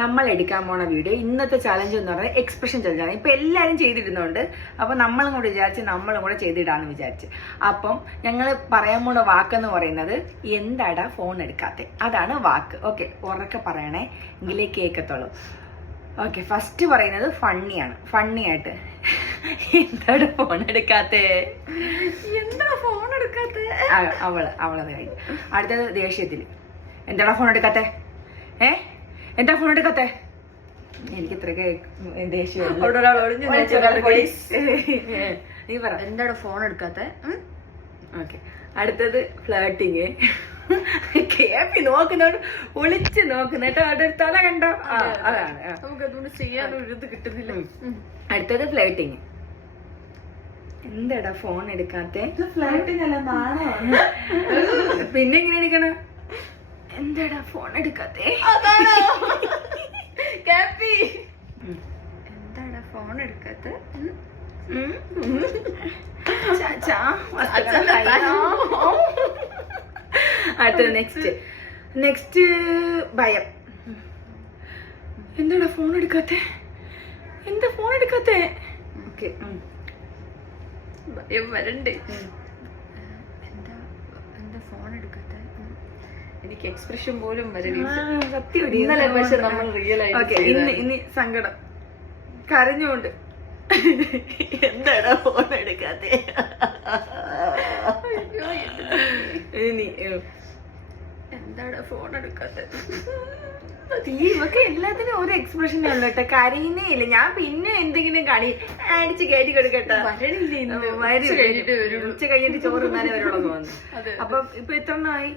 നമ്മൾ എടുക്കാൻ പോണ വീഡിയോ ഇന്നത്തെ ചലഞ്ച് എന്ന് പറയുന്നത് എക്സ്പ്രഷൻ ചലഞ്ചാണ്. ഇപ്പൊ എല്ലാവരും ചെയ്തിരുന്നുണ്ട്. അപ്പൊ നമ്മളും കൂടെ വിചാരിച്ച് നമ്മളും കൂടെ ചെയ്തിടാന്ന് വിചാരിച്ച്. അപ്പം ഞങ്ങൾ പറയാൻ പോണ വാക്കെന്ന് പറയുന്നത് എന്താടാ ഫോൺ എടുക്കാത്തെ, അതാണ് വാക്ക്. ഓക്കെ, ഉറക്കെ പറയണേ, എങ്കിലേ കേൾക്കത്തുള്ളൂ. ഓക്കെ, ഫസ്റ്റ് പറയുന്നത് ഫണ്ണിയാണ്. ഫണ്ണി ആയിട്ട് എന്താണ് ഫോൺ എടുക്കാത്തെ, എന്താ ഫോൺ എടുക്കാത്തെ, അവളത് കഴിഞ്ഞു. അടുത്തത് ദേഷ്യത്തില് എന്താടാ ഫോൺ എടുക്കാത്തെ, എന്താ ഫോൺ എടുക്കാത്തെ. എനിക്ക് ഇത്രയൊക്കെ ദേഷ്യം. നീ പറ എന്താടാ ഫോൺ എടുക്കാത്തെ. ഓക്കെ, അടുത്തത് ഫ്ലേട്ടിങ്. കേപ്പി നോക്കുന്നോണ്ട് ഒളിച്ച് നോക്കുന്ന കേട്ടോ, അവിടെ തല കണ്ടോ, അതാണ്. നമുക്ക് അതുകൊണ്ട് ചെയ്യാനൊരു ഇത് കിട്ടുന്നില്ല. അടുത്തത് ഫ്ലേട്ടിങ്. എന്താടാ ഫോൺ എടുക്കാത്തെ, ഫ്ലൈറ്റിംഗ് അല്ല, നാണമാണ്. പിന്നെ എങ്ങനെ എടുക്കണം, എന്താടാ ഫോൺ എടുക്കാത്തെ. എന്താടാ ഫോൺ എടുക്കാത്തെ. അടുത്തത് നെക്സ്റ്റ് ഭയം. എന്താടാ ഫോൺ എടുക്കാത്തെ, എന്താ ഫോൺ എടുക്കാത്തെ. ഓക്കെ, ഭയം വരണ്ടേ. എന്താ ഫോൺ എടുക്കാത്തെ. എനിക്ക് എക്സ്പ്രഷൻ പോലും സത്യം. ഇന്നലെ പക്ഷെ നമ്മൾ റിയൽ ആയിട്ട് ഇനി സങ്കടം കരഞ്ഞുകൊണ്ട് എന്താടാ ഫോൺ എടുക്കാത്തെ. ഇനി എന്താടാ ഫോൺ എടുക്കാത്തെ. ഇവക്ക് എല്ലാത്തിനും ഒരു എക്സ്പ്രഷനേ ഉള്ളു കേട്ടോ, കരയുന്നേ ഇല്ല. ഞാൻ പിന്നെ എന്തെങ്കിലും കണി അടിച്ച് കയറ്റി കൊടുക്കട്ടെ. ഉച്ച കഴിഞ്ഞിട്ട് ചോറ് തിന്നാനേ വരുള്ളൂ തോന്നുന്നു. അപ്പൊ ഇപ്പൊ എത്ര എണ്ണമായി.